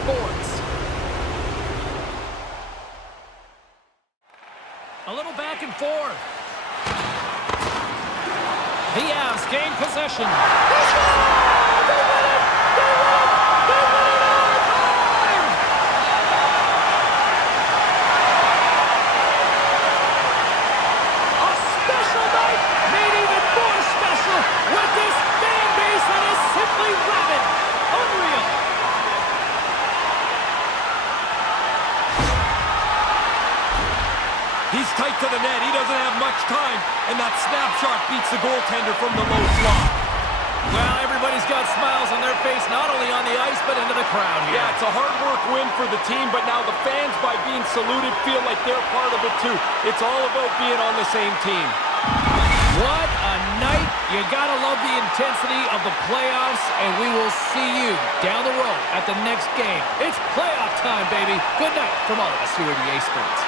Sports. A little back and forth. The Avs gain possession. They win it! They win it! They win it overtime! A special night made even more special with this fan base that is simply rabid. Unreal. He's tight to the net. He doesn't have much time. And that snapshot beats the goaltender from the low slot. Well, everybody's got smiles on their face, not only on the ice, but into the crowd here. Yeah, it's a hard work win for the team, but now the fans, by being saluted, feel like they're part of it too. It's all about being on the same team. What a night. You gotta love the intensity of the playoffs, and we will see you down the road at the next game. It's playoff time, baby. Good night from all of us here at EA Sports.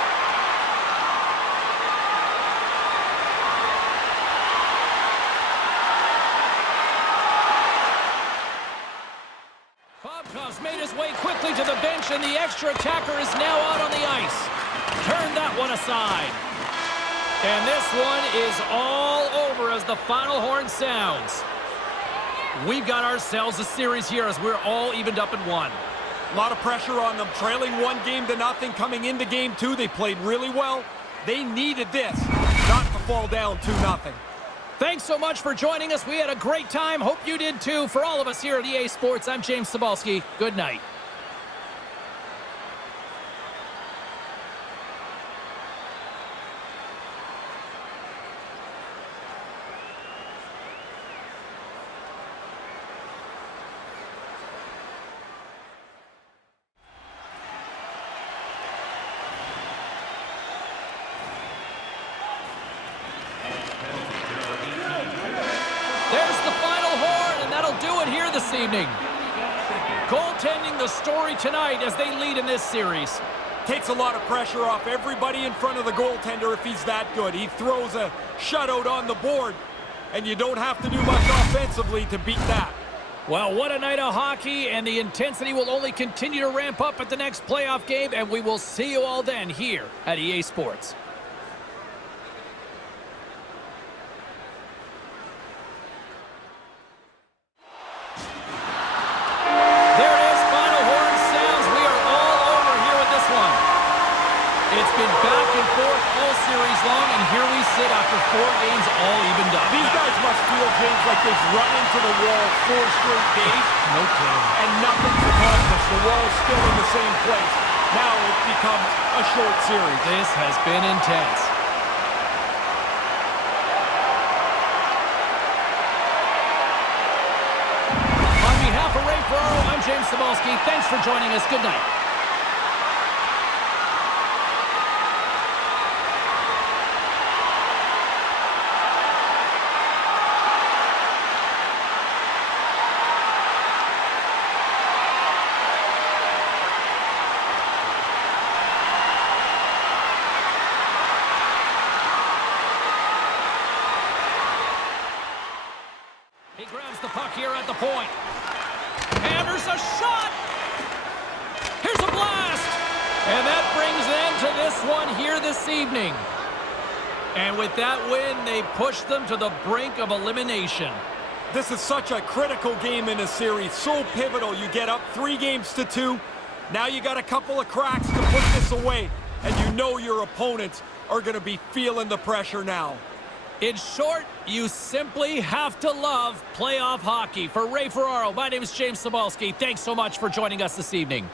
Made his way quickly to the bench, and the extra attacker is now out on the ice. Turn that one aside. And this one is all over as the final horn sounds. We've got ourselves a series here as we're all evened up at 1. A lot of pressure on them, trailing 1-0 coming into game 2. They played really well. They needed this, not to fall down 2-0. Thanks so much for joining us. We had a great time. Hope you did too. For all of us here at EA Sports, I'm James Cybulski. Good night. This evening. Goaltending the story tonight as they lead in this series. Takes a lot of pressure off everybody in front of the goaltender if he's that good. He throws a shutout on the board, and you don't have to do much offensively to beat that. Well, what a night of hockey, and the intensity will only continue to ramp up at the next playoff game, and we will see you all then here at EA Sports. Long, and here we sit after 4 games all evened up. These guys must feel, James, like they've run into the wall 4 straight days. No kidding. And nothing's accomplished. The wall's still in the same place. Now it becomes a short series. This has been intense. On behalf of Ray Ferraro, I'm James Cybulski. Thanks for joining us. Good night. He grabs the puck here at the point. And there's a shot! Here's a blast! And that brings an end to this one here this evening. And with that win, they push them to the brink of elimination. This is such a critical game in a series. So pivotal. You get up 3-2. Now you got a couple of cracks to put this away. And you know your opponents are going to be feeling the pressure now. In short, you simply have to love playoff hockey. For Ray Ferraro, my name is James Cybulski. Thanks so much for joining us this evening.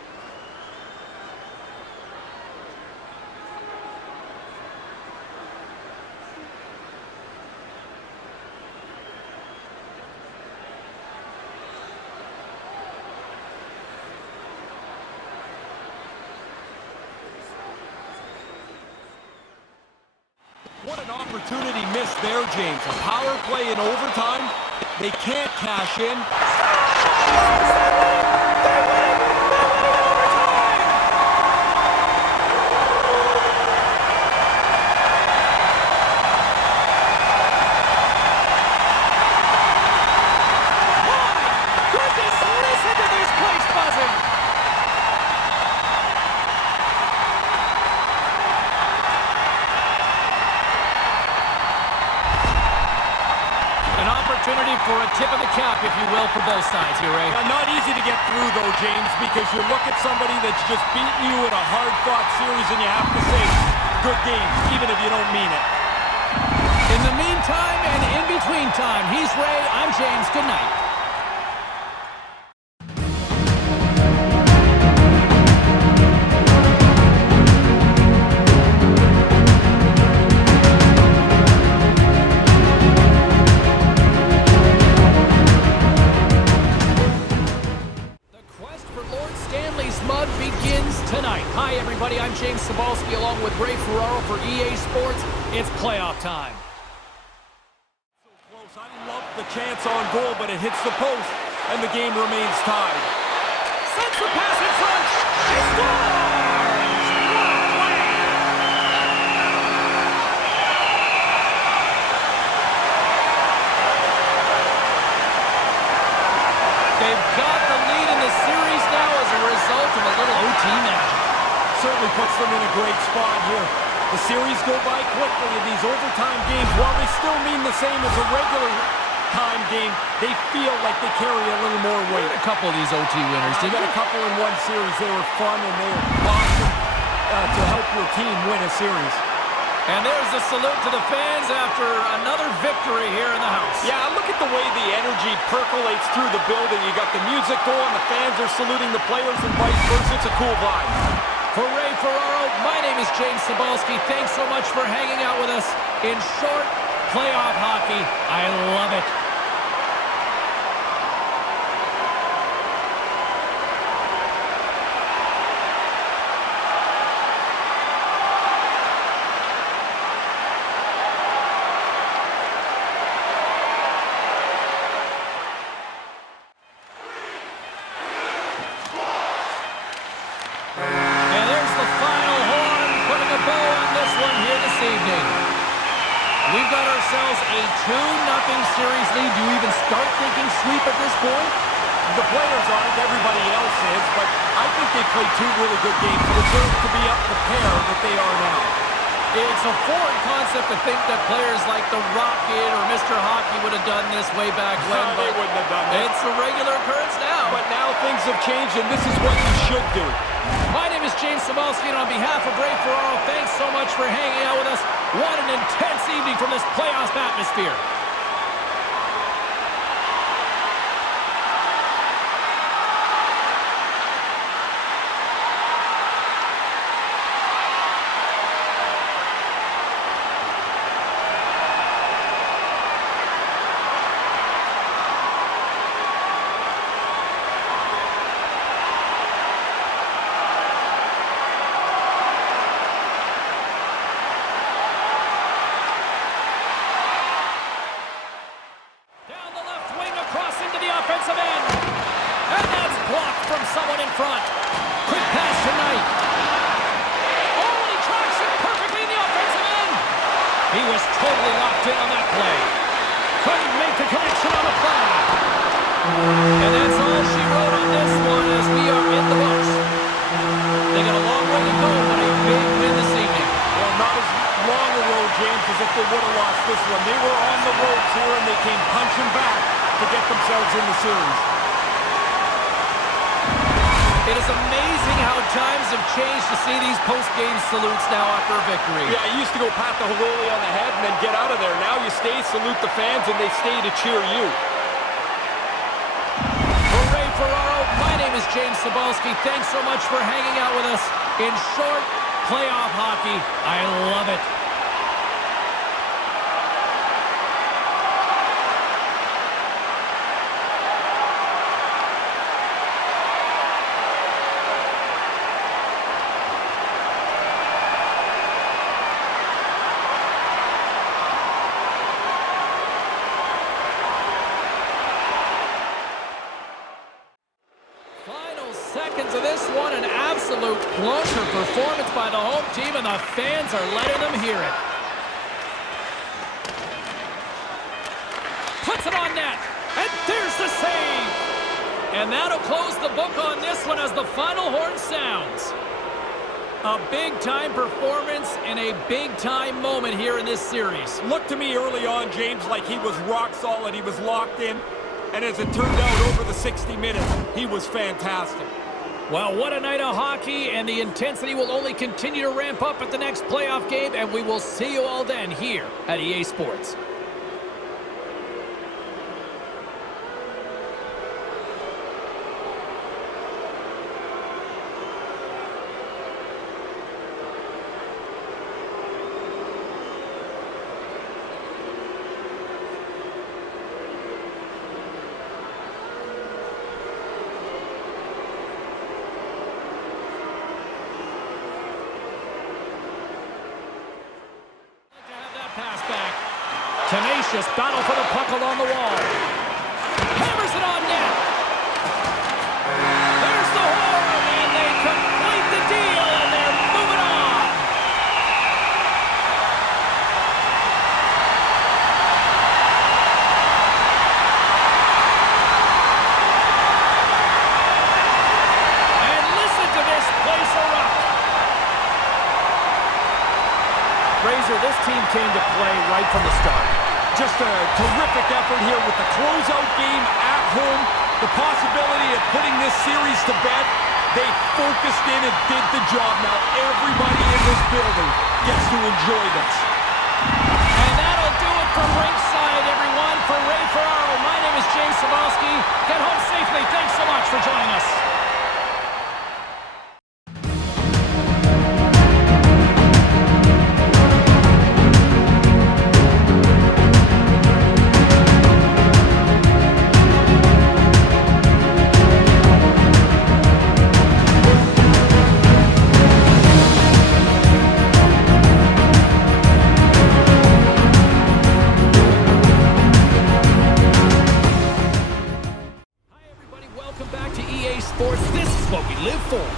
What an opportunity missed there, James. A power play in overtime. They can't cash in. sides here, Ray. Not easy to get through, though, James, because you look at somebody that's just beaten you in a hard-fought series, and you have to say, good game, even if you don't mean it. In the meantime and in between time, he's Ray, I'm James. Good night. Hi, everybody. I'm James Cybulski along with Ray Ferraro for EA Sports. It's playoff time. So close. I love the chance on goal, but it hits the post, and the game remains tied. Sends the pass in front. He scores! What a play! They've got the lead in the series now as a result of a little OT magic. Certainly puts them in a great spot here. The series go by quickly in these overtime games. While they still mean the same as a regular time game, they feel like they carry a little more weight. A couple of these OT winners, They got a couple in one series. They were fun and they were awesome to help your team win a series. And there's a salute to the fans after another victory here in the house. Yeah, look at the way the energy percolates through the building. You got the music going, the fans are saluting the players and vice versa. It's a cool vibe. For Ray Ferraro, my name is James Cybulski. Thanks so much for hanging out with us. In short, playoff hockey. I love it. We've got ourselves a 2-0 series lead. Do you even start thinking sweep at this point? The players aren't, everybody else is, but I think they played two really good games. They deserve to be up the pair that they are now. It's a foreign concept to think that players like the Rocket or Mr. Hockey would have done this way back when. No, they wouldn't have done that. It's a regular occurrence now. But now things have changed, and this is what you should do. My name is James Cybulski, and on behalf of Ray Ferraro, thanks so much for hanging out with us. What an intense evening from this playoff atmosphere. Someone in front. Quick pass tonight. Oh, and he tracks it perfectly in the offensive end. He was totally locked in on that play. Couldn't make the connection on the play. And that's all she wrote on this one as we are in the books. They got a long way to go, but a big win this evening. Well, not as long a road, James, as if they would have lost this one. They were on the ropes here, and they came punching back to get themselves in the series. It is amazing how times have changed to see these post-game salutes now after a victory. Yeah, you used to go pat the Haroli on the head and then get out of there. Now you stay, salute the fans, and they stay to cheer you. For Ray Ferraro, my name is James Cybulski. Thanks so much for hanging out with us. In short, playoff hockey. I love it. Seconds of this one, an absolute clunker performance by the home team, and the fans are letting them hear it. Puts it on net, and there's the save. And that'll close the book on this one as the final horn sounds. A big-time performance and a big-time moment here in this series. Looked to me early on, James, like he was rock solid. He was locked in. And as it turned out, over the 60 minutes, he was fantastic. Well, what a night of hockey, and the intensity will only continue to ramp up at the next playoff game, and we will see you all then here at EA Sports. Pass back. Tenacious battle for the puck along the wall. Hammers it on net. There's the horn, and they complete the deal, and they're moving on. And listen to this place erupt. Razor, this team came to play right from the start. Just a terrific effort here with the closeout game at home. The possibility of putting this series to bed. They focused in and did the job. Now everybody in this building gets to enjoy this. And that'll do it from ringside, everyone. For Ray Ferraro, my name is James Cybulski. Get home safely. Thanks so much for joining us.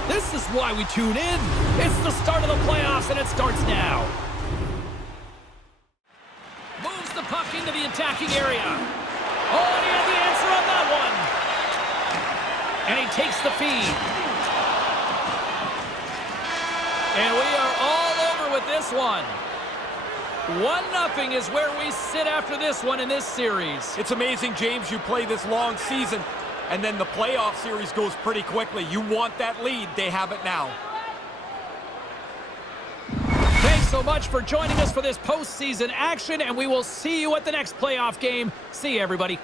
This is why we tune in. It's the start of the playoffs, and it starts now. Moves the puck into the attacking area. Oh, and he had the answer on that one. And he takes the feed. And we are all over with this one. 1-0 is where we sit after this one in this series. It's amazing, James, you play this long season, and then the playoff series goes pretty quickly. You want that lead. They have it now. Thanks so much for joining us for this postseason action, and we will see you at the next playoff game. See you, everybody.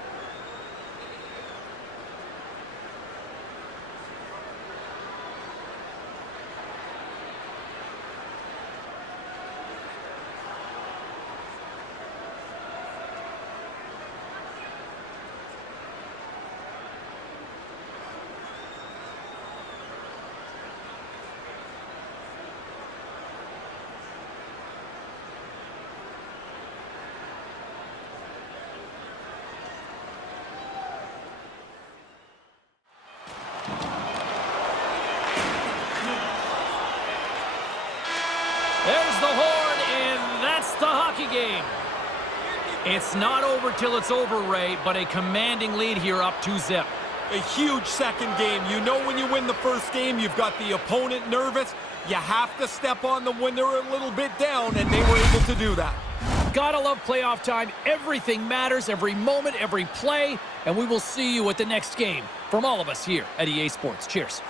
There's the horn, and that's the hockey game. It's not over till it's over, Ray, but a commanding lead here up 2-0. A huge second game. You know when you win the first game, you've got the opponent nervous. You have to step on them when they're a little bit down, and they were able to do that. Gotta love playoff time. Everything matters, every moment, every play, and we will see you at the next game. From all of us here at EA Sports. Cheers.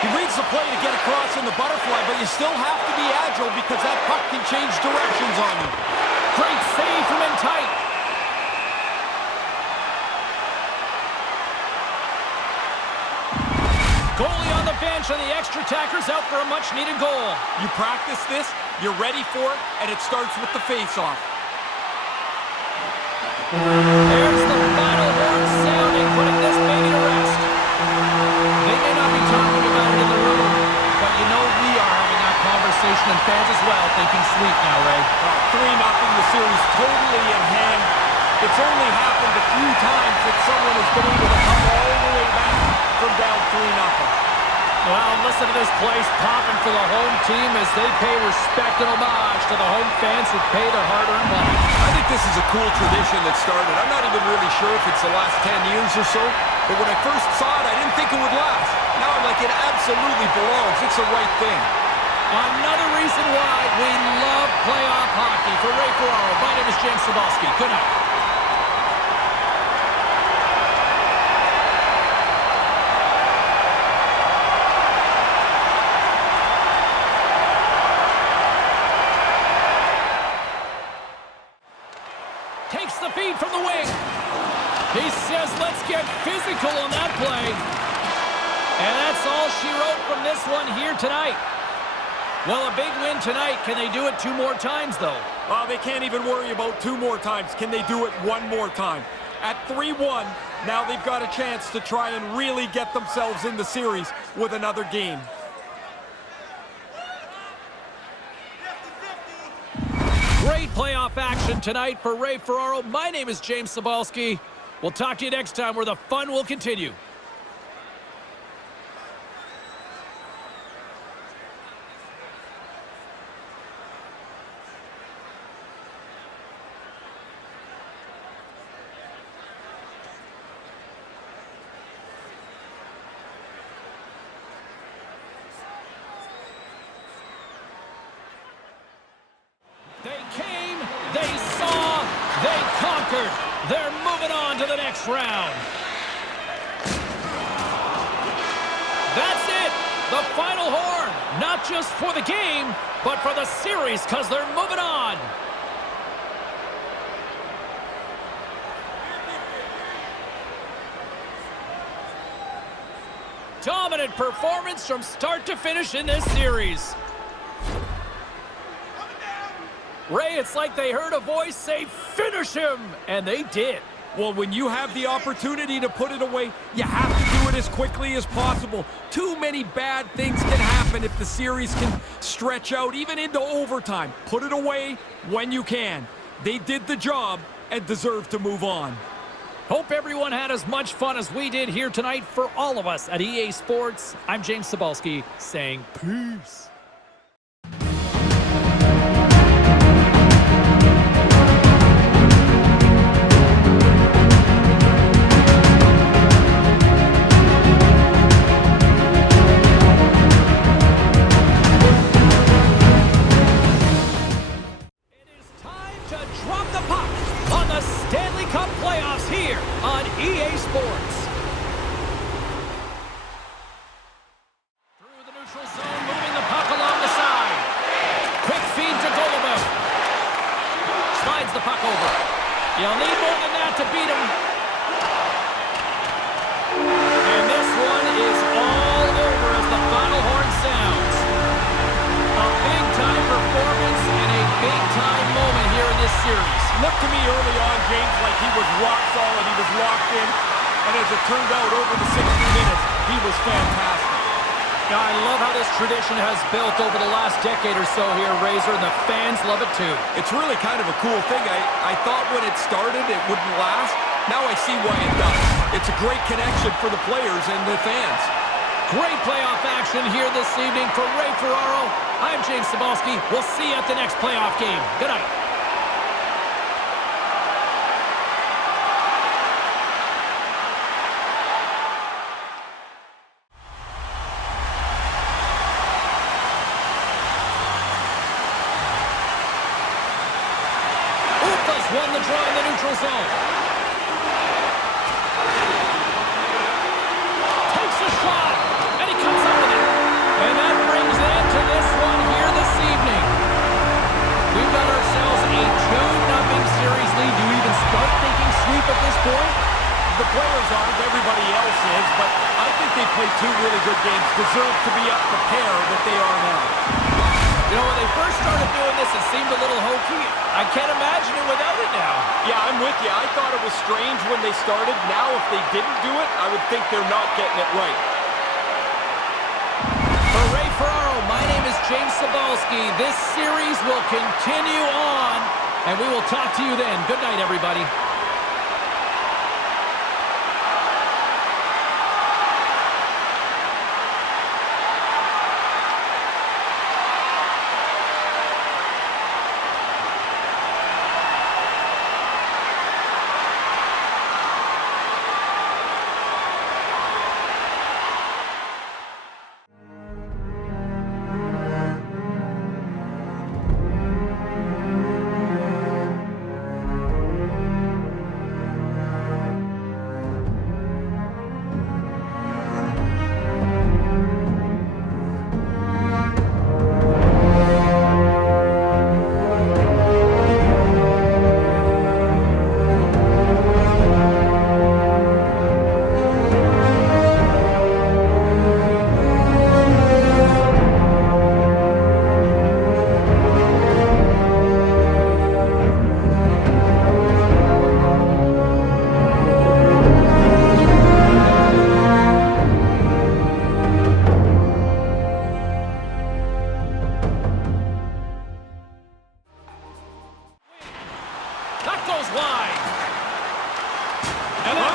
He reads the play to get across in the butterfly, but you still have to be agile because that puck can change directions on you. Great save from in tight. Goalie on the bench, and the extra attacker's out for a much-needed goal. You practice this, you're ready for it, and it starts with the face-off. There's the final horn sounding, putting this baby to rest. They may not be talking about it in the room, but you know we are having that conversation, and fans as well, thinking sweet now, Ray. 3-0, the series totally in hand. It's only happened a few times that someone has been able to come all the way back from down 3-0. Well, listen to this place popping for the home team as they pay respect and homage to the home fans who pay their hard-earned money. I think this is a cool tradition that started. I'm not even really sure if it's the last 10 years or so, but when I first saw it, I didn't think it would last. Now I'm like, it absolutely belongs. It's the right thing. Another reason why we love playoff hockey. For Ray Ferraro, my name is James Cybulski. Good night. Takes the feed from the wing. He says, let's get physical on that play. And that's all she wrote from this one here tonight. Well, a big win tonight. Can they do it 2 more times, though? Well, they can't even worry about 2 more times. Can they do it 1 more time? At 3-1, now they've got a chance to try and really get themselves in the series with another game. Great playoff action tonight for Ray Ferraro. My name is James Cybulski. We'll talk to you next time where the fun will continue. They came, they saw, they conquered. They're moving on to the next round. That's it. The final horn. Not just for the game, but for the series, because they're moving on. Dominant performance from start to finish in this series. Ray, it's like they heard a voice say, finish him, and they did. Well, when you have the opportunity to put it away, you have to do it as quickly as possible. Too many bad things can happen if the series can stretch out, even into overtime. Put it away when you can. They did the job and deserve to move on. Hope everyone had as much fun as we did here tonight. For all of us at EA Sports, I'm James Cybulski saying peace. Stanley Cup playoffs here on EA Sports. Through the neutral zone, moving the puck along the side. Quick feed to Golovin. Slides the puck over. You'll need more than that to beat him. And this one is all over as the final horn sounds. A big-time performance and a big-time moment here in this series. Looked to me early on, James, like he was rock solid, he was locked in, and as it turned out, over the 60 minutes, he was fantastic. Now, I love how this tradition has built over the last decade or so here, Razor, and the fans love it too. It's really kind of a cool thing. I thought when it started it wouldn't last. Now I see why it does. It's a great connection for the players and the fans. Great playoff action here this evening for Ray Ferraro. I'm James Cybulski. We'll see you at the next playoff game. Good night. Won the draw in the neutral zone. Takes a shot, and he comes up with it. And that brings an end to this one here this evening. We've got ourselves a 2-0 series lead. Do you even start thinking sweep at this point? The players aren't, everybody else is, but I think they played 2 really good games. Deserve to be up the pair that they are now. You know, when they first started doing this, it seemed a little hokey. I can't imagine it without it now. Yeah, I'm with you. I thought it was strange when they started. Now, if they didn't do it, I would think they're not getting it right. For Ray Ferraro, my name is James Cybulski. This series will continue on, and we will talk to you then. Good night, everybody.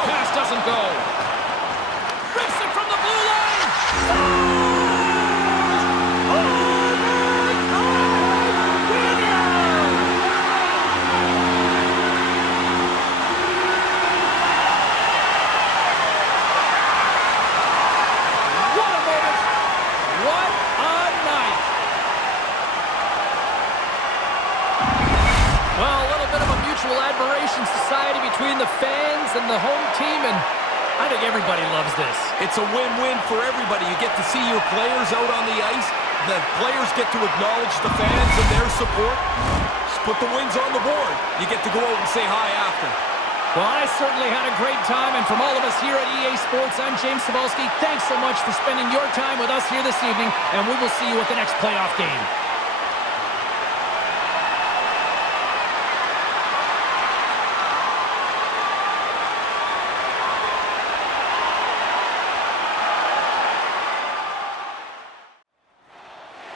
pass doesn't go. Rips it from the blue line. What a moment. What a night. Well, a little bit of a mutual admiration society between the fans and the home team, and I think everybody loves this. It's a win-win for everybody. You get to see your players out on the ice. The players get to acknowledge the fans and their support. Just put the wins on the board. You get to go out and say hi after. Well, I certainly had a great time, and from all of us here at EA Sports, I'm James Cybulski. Thanks so much for spending your time with us here this evening, and we will see you at the next playoff game.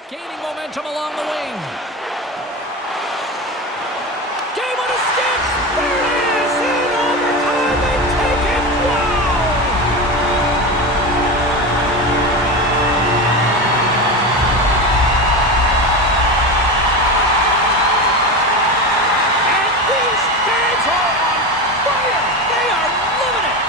Gaining momentum along the wing. Game on a stick. There it is. In overtime, they take it. Wow. And these fans are on fire. They are loving it.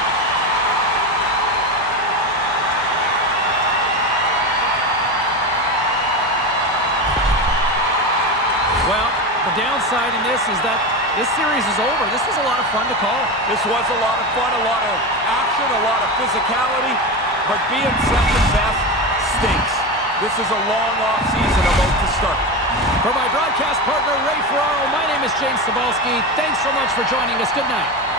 Well, the downside in this is that this series is over. This was a lot of fun to call. This was a lot of fun, a lot of action, a lot of physicality, but being second best stinks. This is a long off season about to start. For my broadcast partner, Ray Ferraro, my name is James Cybulski. Thanks so much for joining us. Good night.